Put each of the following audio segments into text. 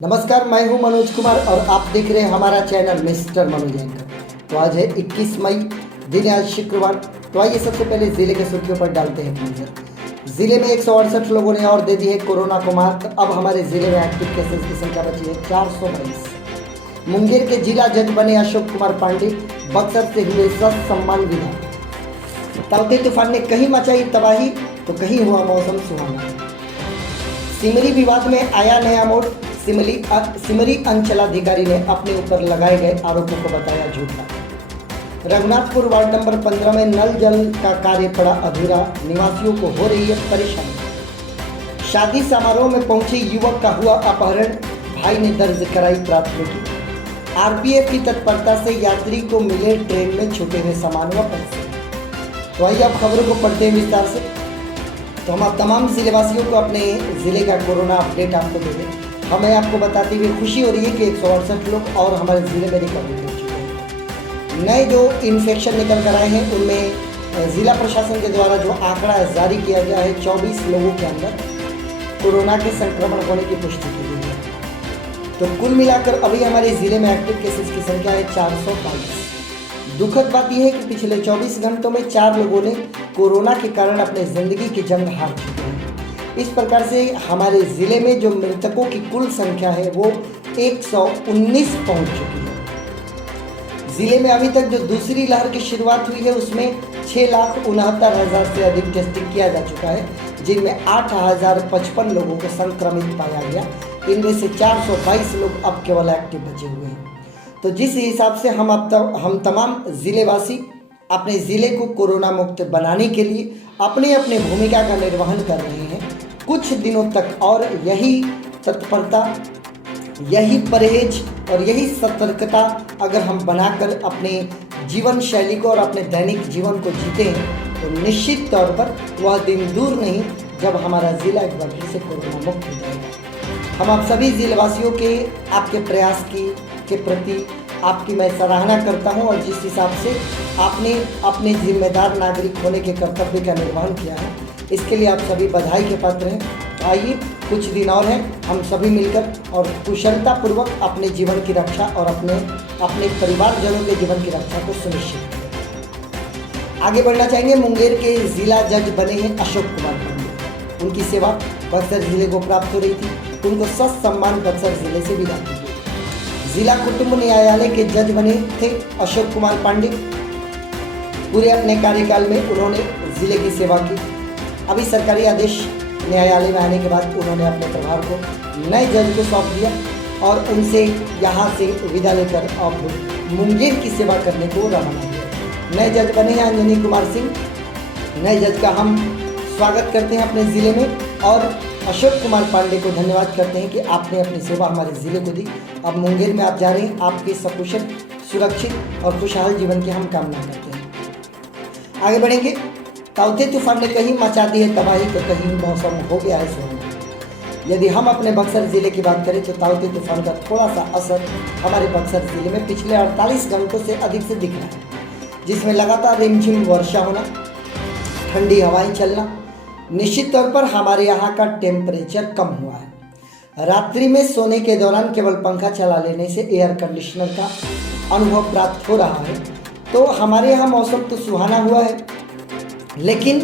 नमस्कार, मैं हूं मनोज कुमार और आप देख रहे हैं हमारा चैनल मिस्टर मनोज एंकर। तो आज है 21 मई, दिन आज शुक्रवार। तो आइए सबसे पहले जिले के सुर्खियों पर डालते हैं नजर। जिले में 168 लोगों ने और दे दी है कोरोना को मात। अब हमारे जिले में एक्टिव केसेस की संख्या बची है 422। मुंगेर के जिला जज बने अशोक कुमार पांडे, बक्सर से हुए सम्मान विदा। ताउते तूफान ने कहीं मचाई तबाही तो कहीं हुआ मौसम सुहाना। सिमरी विवाद में आया नया मोड़। सिमरी अंचलाधिकारी ने अपने ऊपर लगाए गए आरोपों को बताया झूठा। रघुनाथपुर वार्ड नंबर 15 में नल जल का कार्य पड़ा अधूरा, निवासियों को हो रही है परेशानी। शादी समारोह में पहुंचे युवक का हुआ अपहरण, भाई ने दर्ज कराई प्राथमिकी। आरपीएफ की तत्परता से यात्री को मिले ट्रेन में छूटे हुए सामान व पैसे। तो आइए अब खबरों को पढ़ते हैं विस्तार से। तो हम आप तमाम जिलेवासियों को अपने ज़िले का कोरोना अपडेट आपको दे दें। हमें आपको बताते हुए खुशी हो रही है कि 168 लोग और हमारे ज़िले में रिकवरी कर चुके हैं। नए जो इन्फेक्शन निकल कर आए हैं उनमें ज़िला प्रशासन के द्वारा जो आंकड़ा जारी किया गया है, 24 लोगों के अंदर कोरोना के संक्रमण होने की पुष्टि की गई है। तो कुल मिलाकर अभी हमारे ज़िले में एक्टिव केसेस की संख्या है 422। दुखद बात यह है कि पिछले 24 घंटों में 4 लोगों ने कोरोना के कारण अपने ज़िंदगी की जंग हार चुके हैं। इस प्रकार से हमारे ज़िले में जो मृतकों की कुल संख्या है वो 119 पहुंच चुकी है। ज़िले में अभी तक जो दूसरी लहर की शुरुआत हुई है उसमें 6,69,000 से अधिक टेस्टिंग किया जा चुका है, जिनमें 8,055 लोगों को संक्रमित पाया गया। इनमें से 422 लोग अब केवल एक्टिव बचे हुए हैं। तो जिस हिसाब से हम तमाम ज़िलेवासी अपने ज़िले को कोरोना मुक्त बनाने के लिए अपनी अपनी भूमिका का निर्वहन कर रहे हैं, कुछ दिनों तक और यही तत्परता, यही परहेज और यही सतर्कता अगर हम बनाकर अपने जीवन शैली को और अपने दैनिक जीवन को जीते हैं तो निश्चित तौर पर वह दिन दूर नहीं जब हमारा ज़िला एक बार फिर से कोरोना मुक्त हो जाएगा। हम आप सभी ज़िलेवासियों के आपके प्रयास के प्रति आपकी मैं सराहना करता हूं और जिस हिसाब से आपने अपने जिम्मेदार नागरिक होने के कर्तव्य का निर्वहन किया है, इसके लिए आप सभी बधाई के पात्र हैं। आइए कुछ दिन और हैं, हम सभी मिलकर और कुशलतापूर्वक अपने जीवन की रक्षा और अपने परिवारजनों के जीवन की रक्षा को सुनिश्चित करें। आगे बढ़ना चाहेंगे। मुंगेर के जिला जज बने हैं अशोक कुमार पांडे। उनकी सेवा बक्सर जिले को प्राप्त हो रही थी, उनको सम्मान बक्सर जिले से विदा की गई। जिला कुटुंब न्यायालय के जज बने थे अशोक कुमार पांडे। पूरे अपने कार्यकाल में उन्होंने जिले की सेवा की। अभी सरकारी आदेश न्यायालय में आने के बाद उन्होंने अपने प्रभार को नए जज को सौंप दिया और उनसे यहाँ से विदा लेकर अब मुंगेर की सेवा करने को रवाना किया। नए जज बने हैं अंजनी कुमार सिंह। नए जज का हम स्वागत करते हैं अपने ज़िले में और अशोक कुमार पांडे को धन्यवाद करते हैं कि आपने अपनी सेवा हमारे ज़िले को दी। अब मुंगेर में आप जा रहे हैं, आपके सकुशल, सुरक्षित और खुशहाल जीवन की हम कामना करते हैं। आगे बढ़ेंगे। ताउते तूफान ने कहीं मचा दी है तबाही तो कहीं मौसम हो गया है सुहाना। यदि हम अपने बक्सर ज़िले की बात करें तो ताउते तूफान का थोड़ा सा असर हमारे बक्सर ज़िले में पिछले 48 घंटों से अधिक से दिख रहा है, जिसमें लगातार रिमझिम वर्षा होना, ठंडी हवाएं चलना। निश्चित तौर पर हमारे यहाँ का टेम्परेचर कम हुआ है। रात्रि में सोने के दौरान केवल पंखा चला लेने से एयर कंडीशनर का अनुभव प्राप्त हो रहा है। तो हमारे यहाँ मौसम तो सुहाना हुआ है, लेकिन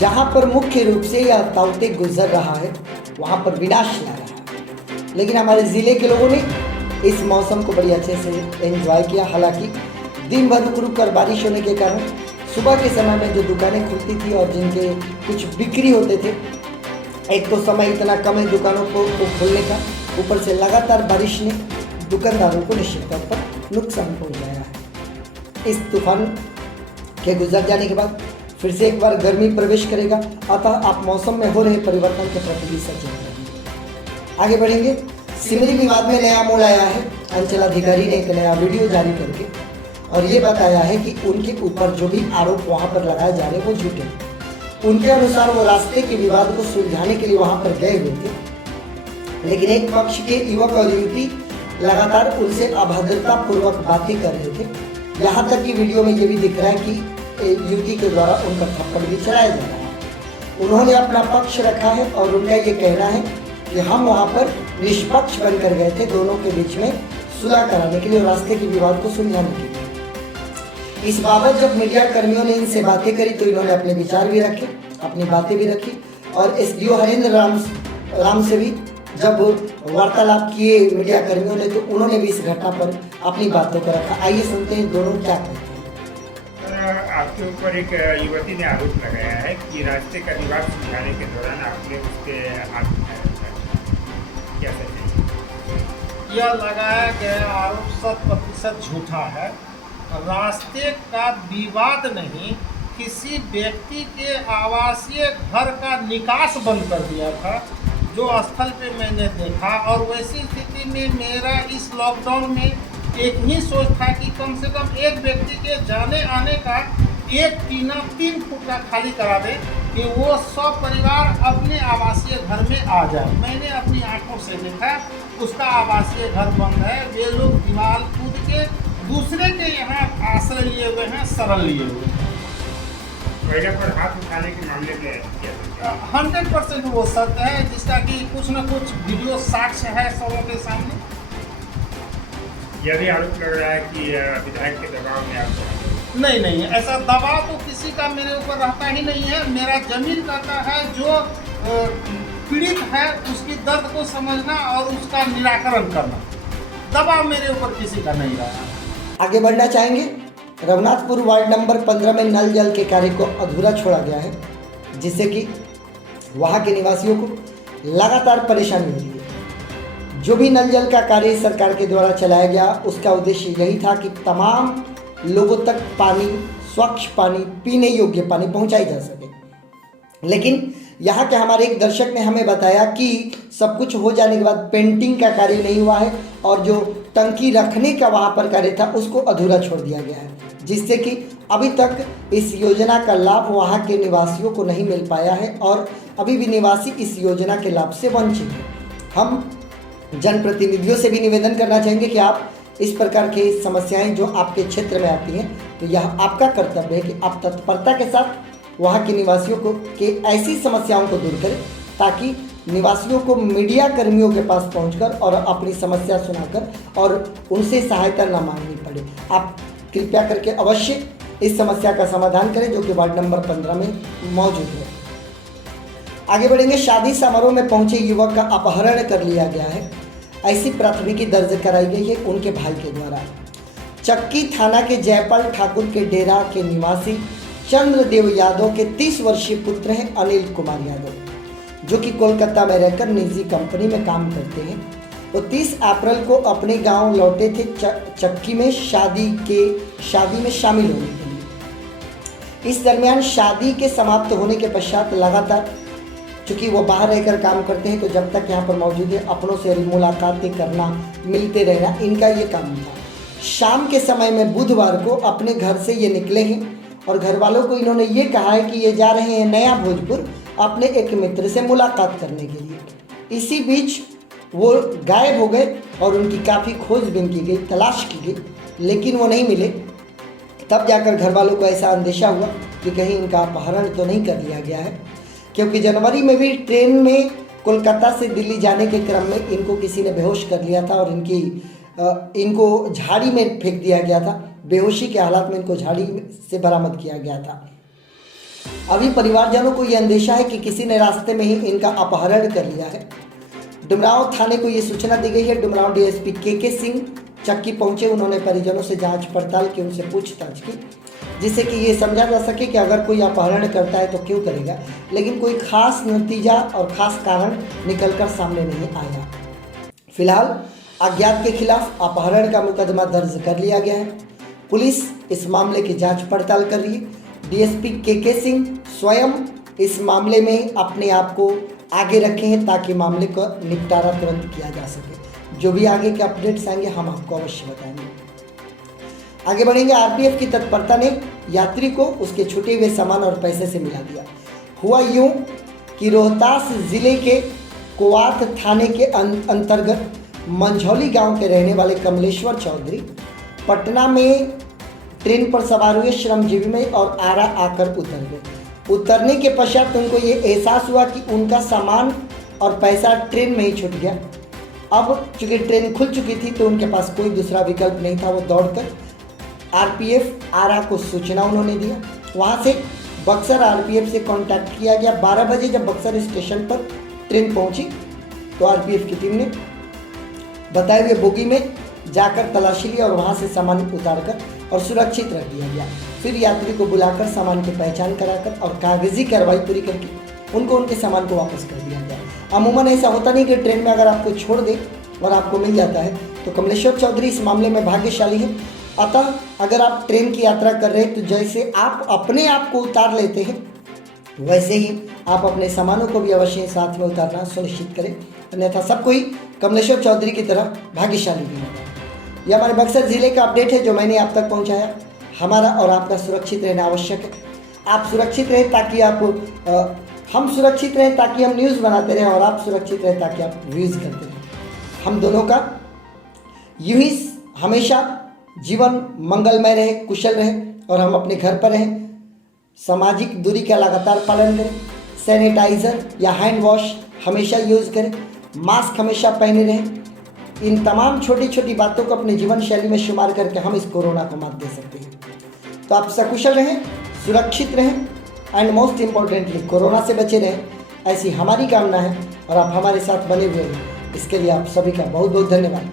जहाँ पर मुख्य रूप से यह ताउते गुजर रहा है वहाँ पर विनाश ला रहा है। लेकिन हमारे ज़िले के लोगों ने इस मौसम को बड़ी अच्छे से एंजॉय किया। हालांकि दिन भर रुक रुक कर बारिश होने के कारण सुबह के समय में जो दुकानें खुलती थी और जिनके कुछ बिक्री होते थे, एक तो समय इतना कम है दुकानों को खोलने का, ऊपर से लगातार बारिश ने दुकानदारों को निश्चित तौर पर नुकसान पहुंचाया है। इस तूफान के गुजर जाने के बाद फिर से एक बार गर्मी प्रवेश करेगा, अतः आप मौसम में हो रहे परिवर्तन के प्रति भी सचेत रहेंगे। आगे बढ़ेंगे। सिमरी विवाद में नया मोड़ आया है। अंचलाधिकारी ने एक नया वीडियो जारी करके और ये बताया है कि उनके ऊपर जो भी आरोप वहाँ पर लगाए जा रहे हैं वो झूठे हैं। उनके अनुसार वो रास्ते के विवाद को सुलझाने के लिए वहाँ पर गए हुए थे, लेकिन एक पक्ष के युवक और युवती लगातार उनसे अभद्रतापूर्वक बातें कर रहे थे। यहाँ तक कि वीडियो में ये भी दिख रहा है कि युवती के द्वारा उनका थप्पड़ भी चलाया जा रहा है। उन्होंने अपना पक्ष रखा है और उनका ये कहना है कि हम वहाँ पर निष्पक्ष बनकर गए थे दोनों के बीच में सुलह कराने के लिए और रास्ते के विवाद को सुलझाने के लिए। इस बाबत जब मीडिया कर्मियों ने इनसे बातें करी तो इन्होंने अपने विचार भी रखे, अपनी बातें भी रखी और एसडीओ हरेंद्र राम से भी जब वार्तालाप किए मीडिया कर्मियों ने तो उन्होंने भी इस घटना पर अपनी बातों को रखा। आइए सुनते हैं दोनों क्या कहते हैं। आपके ऊपर एक युवती ने आरोप लगाया है कि रास्ते का विवाद सुलझाने के दौरान आपने उसके हाथ उठाया था, क्या सच है? यह लगाया गया आरोप 100% झूठा है। रास्ते का विवाद नहीं, किसी व्यक्ति के आवासीय घर का निकास बंद कर दिया था जो स्थल पे मैंने देखा। और वैसी स्थिति में मेरा इस लॉकडाउन में एक ही सोच था कि कम से कम एक व्यक्ति के जाने आने का एक टीना 3 फुट का खाली करा दे कि वो सब परिवार अपने आवासीय घर में आ जाए। मैंने अपनी आंखों से देखा उसका आवासीय घर बंद है। वे लोग दीवार कूद के दूसरे के यहाँ आश्रय लिए हुए हैं, शरण लिए हुए हैं। महिला पर हाथ उठाने के मामले में 100% वो सत्य है, जिसका कि कुछ न कुछ वीडियो साक्ष्य है सबों के सामने। यह भी आरोप लग रहा है कि विधायक के दबाव में आप नहीं, ऐसा दबाव तो किसी का मेरे ऊपर रहता ही नहीं है। मेरा जमीन कहता है जो पीड़ित है उसकी दर्द को समझना और उसका निराकरण करना। दबाव मेरे ऊपर किसी का नहीं रहा। आगे बढ़ना चाहेंगे। रघुनाथपुर वार्ड नंबर 15 में नल जल के कार्य को अधूरा छोड़ा गया है, जिससे कि वहां के निवासियों को लगातार परेशानी हो रही है। जो भी नल जल का कार्य सरकार के द्वारा चलाया गया उसका उद्देश्य यही था कि तमाम लोगों तक पानी, स्वच्छ पानी, पीने योग्य पानी पहुंचाई जा सके। लेकिन यहाँ के हमारे एक दर्शक ने हमें बताया कि सब कुछ हो जाने के बाद पेंटिंग का कार्य नहीं हुआ है और जो टंकी रखने का वहाँ पर कार्य था उसको अधूरा छोड़ दिया गया है, जिससे कि अभी तक इस योजना का लाभ वहाँ के निवासियों को नहीं मिल पाया है और अभी भी निवासी इस योजना के लाभ से वंचित हैं। हम जनप्रतिनिधियों से भी निवेदन करना चाहेंगे कि आप इस प्रकार की समस्याएं जो आपके क्षेत्र में आती हैं तो यह आपका कर्तव्य है कि आप तत्परता के साथ वहाँ के निवासियों को के ऐसी समस्याओं को दूर करें ताकि निवासियों को मीडिया कर्मियों के पास पहुंचकर और अपनी समस्या सुनाकर और उनसे सहायता न मांगनी पड़े। आप कृपया करके अवश्य इस समस्या का समाधान करें जो कि वार्ड नंबर 15 में मौजूद है। आगे बढ़ेंगे। शादी समारोह में पहुंचे युवक का अपहरण कर लिया गया है, ऐसी प्राथमिकी दर्ज कराई गई है उनके भाई के द्वारा। चक्की थाना के जयपाल ठाकुर के डेरा के निवासी चंद्रदेव यादव के 30 वर्षीय पुत्र हैं अनिल कुमार यादव, जो कि कोलकाता में रहकर निजी कंपनी में काम करते हैं। वो 30 अप्रैल को अपने गांव लौटे थे चक्की में शादी में शामिल होने के लिए। इस दरमियान शादी के समाप्त होने के पश्चात लगातार, चूँकि वो बाहर रहकर काम करते हैं तो जब तक यहाँ पर मौजूद है अपनों से मुलाकातें करना, मिलते रहना, इनका ये काम था। शाम के समय में बुधवार को अपने घर से ये निकले हैं और घर वालों को इन्होंने ये कहा है कि ये जा रहे हैं नया भोजपुर अपने एक मित्र से मुलाकात करने के लिए। इसी बीच वो गायब हो गए और उनकी काफ़ी खोजबीन की गई, तलाश की गई, लेकिन वो नहीं मिले। तब जाकर घर वालों को ऐसा अंदेशा हुआ कि कहीं इनका अपहरण तो नहीं कर लिया गया है, क्योंकि जनवरी में भी ट्रेन में कोलकाता से दिल्ली जाने के क्रम में इनको किसी ने बेहोश कर लिया था और इनको झाड़ी में फेंक दिया गया था। बेहोशी के हालात में इनको झाड़ी से बरामद किया गया था। अभी परिवारजनों को यह अंदेशा है कि किसी ने रास्ते में ही इनका अपहरण कर लिया है। डुमरांव थाने को ये सूचना दी गई है। डुमरांव डीएसपी के सिंह चक्की पहुंचे, उन्होंने परिजनों से जांच पड़ताल की, उनसे पूछताछ की, जिससे कि ये समझा जा सके कि अगर कोई अपहरण करता है तो क्यों करेगा, लेकिन कोई खास नतीजा और खास कारण निकलकर सामने नहीं आया। फिलहाल अज्ञात के खिलाफ अपहरण का मुकदमा दर्ज कर लिया गया है। पुलिस इस मामले की जांच पड़ताल कर रही है। डीएसपी के सिंह स्वयं इस मामले में अपने आप को आगे रखे हैं ताकि मामले का निपटारा तुरंत किया जा सके। जो भी आगे के अपडेट्स आएंगे हम आपको अवश्य बताएंगे। आगे बढ़ेंगे। आरपीएफ की तत्परता ने यात्री को उसके छूटे हुए सामान और पैसे से मिला दिया। हुआ यूं कि रोहतास जिले के कोवात थाने के अंतर्गत मंझौली गांव के रहने वाले कमलेश्वर चौधरी पटना में ट्रेन पर सवार हुए श्रमजीवी में और आरा आकर उतर गए। उतरने के पश्चात उनको ये एहसास हुआ कि उनका सामान और पैसा ट्रेन में ही छूट गया। अब चूँकि ट्रेन खुल चुकी थी तो उनके पास कोई दूसरा विकल्प नहीं था, वो दौड़कर आरपीएफ आरा को सूचना उन्होंने दिया। वहाँ से बक्सर आरपीएफ से कांटेक्ट किया गया। 12 बजे जब बक्सर स्टेशन पर ट्रेन पहुँची तो आरपीएफ की टीम ने बताए हुए बोगी में जाकर तलाशी ली और वहाँ से सामान उतारकर और सुरक्षित रख दिया गया। फिर यात्री को बुलाकर सामान की पहचान कराकर और कागजी कार्रवाई पूरी करके उनको उनके सामान को वापस कर दिया गया। अमूमन ऐसा होता नहीं कि ट्रेन में अगर आपको छोड़ दे और आपको मिल जाता है, तो कमलेश्वर चौधरी इस मामले में भाग्यशाली है। अतः अगर आप ट्रेन की यात्रा कर रहे हैं तो जैसे आप अपने आप को उतार लेते हैं वैसे ही आप अपने सामानों को भी अवश्य साथ में उतारना सुनिश्चित करें, अन्यथा सबको ही कमलेश्वर चौधरी की तरह भाग्यशाली भी होगा। यह हमारे बक्सर ज़िले का अपडेट है जो मैंने आप तक पहुंचाया। हमारा और आपका सुरक्षित रहना आवश्यक है। आप सुरक्षित रहें ताकि हम सुरक्षित रहें ताकि हम न्यूज़ बनाते रहें, और आप सुरक्षित रहें ताकि आप व्यूज़ करते रहें। हम दोनों का यूं ही हमेशा जीवन मंगलमय रहे, कुशल रहे, और हम अपने घर पर रहें, सामाजिक दूरी का लगातार पालन करें, सैनिटाइज़र या हैंड वॉश हमेशा यूज़ करें, मास्क हमेशा पहने रहें। इन तमाम छोटी छोटी बातों को अपने जीवन शैली में शुमार करके हम इस कोरोना को मात दे सकते हैं। तो आप सकुशल रहें, सुरक्षित रहें, एंड मोस्ट इम्पॉर्टेंटली कोरोना से बचे रहें, ऐसी हमारी कामना है। और आप हमारे साथ बने हुए हैं, इसके लिए आप सभी का बहुत बहुत धन्यवाद।